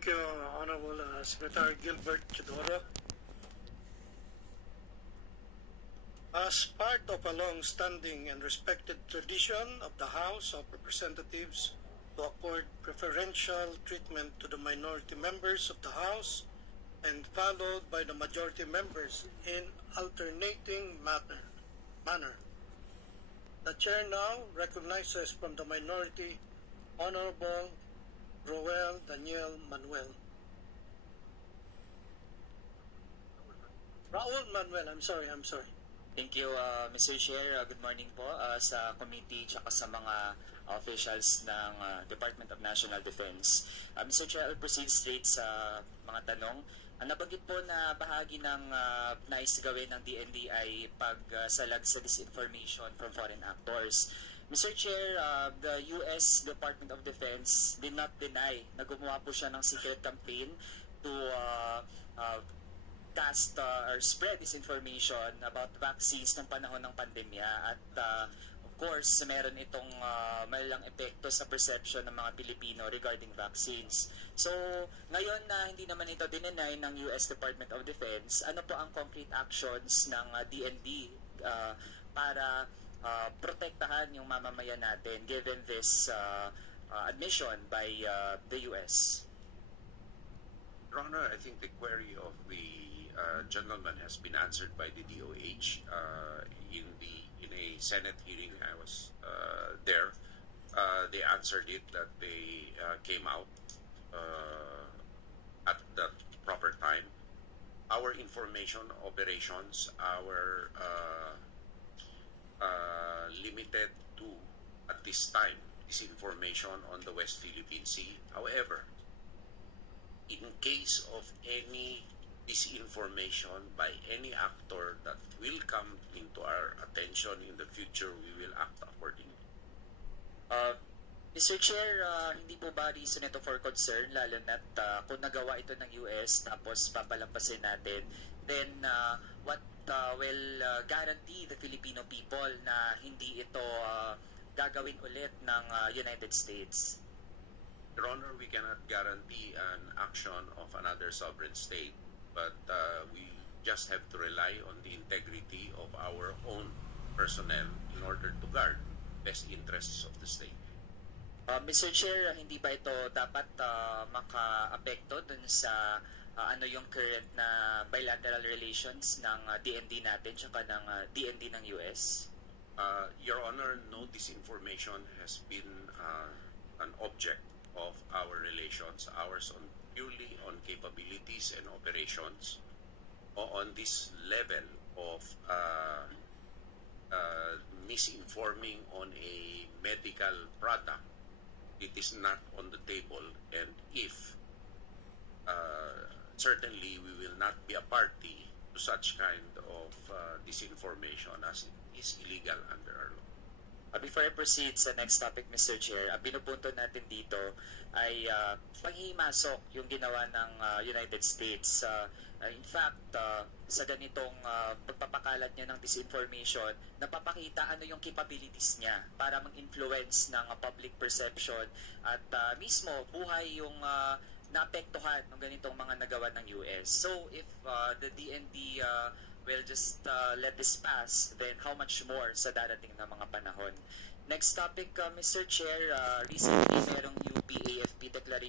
Thank you, Honorable Secretary Gilbert Chidoro. As part of a long-standing and respected tradition of the House of Representatives to accord preferential treatment to the minority members of the House and followed by the majority members in alternating manner. The Chair now recognizes from the minority Honorable Roel Daniel Manuel. Raul Manuel, I'm sorry. Thank you, Mr. Chair. Good morning po sa committee at sa mga officials ng Department of National Defense. Mr. Chair, I'll proceed straight sa mga tanong. Nabanggit po na bahagi ng nais gawin ng DND ay pagsalag sa disinformation from foreign actors. Mr. Chair, the U.S. Department of Defense did not deny na gumawa po siya ng secret campaign to cast or spread disinformation about vaccines ng panahon ng pandemya at of course meron itong malalang epekto sa perception ng mga Pilipino regarding vaccines. So ngayon na hindi naman ito dinenay ng US Department of Defense, ano po ang concrete actions ng DND para protektahan yung mamamayan natin given this admission by the US? Your Honor, I think the query of the gentleman has been answered by the DOH in a Senate hearing. I was there. They answered it that they came out at the proper time. Our information operations, our limited to at this time is information on the West Philippine Sea. However, in case of any disinformation by any actor that will come into our attention in the future, we will act accordingly. Mr. Chair, hindi po ba reason ito for concern, lalo na't kung nagawa ito ng US tapos papalampasin natin, then what will guarantee the Filipino people na hindi ito gagawin ulit ng United States? Your Honor, we cannot guarantee an action of another sovereign state, but we just have to rely on the integrity of our own personnel in order to guard best interests of the state. Mr. Chair, hindi ba ito dapat maka-apekto dun sa ano yung current na bilateral relations ng DND natin tsaka ng DND ng US? Your Honor, no disinformation has been an object of our relations. Ours purely on capabilities and operations. On this level of misinforming on a medical product, it is not on the table, and if certainly we will not be a party to such kind of disinformation, as it is illegal under our law. Before I proceed sa next topic, Mr. Chair, ang pinupunto natin dito ay panghimasok yung ginawa ng United States. In fact, sa ganitong pagpapakalat niya ng disinformation, napapakita ano yung capabilities niya para mag-influence ng public perception at mismo buhay yung naapektuhan ng ganitong mga nagawa ng US. So if the DND will just let this pass, then how much more sa darating na mga panahon? Next topic, Mr. Chair, recently merong UP AFP declaration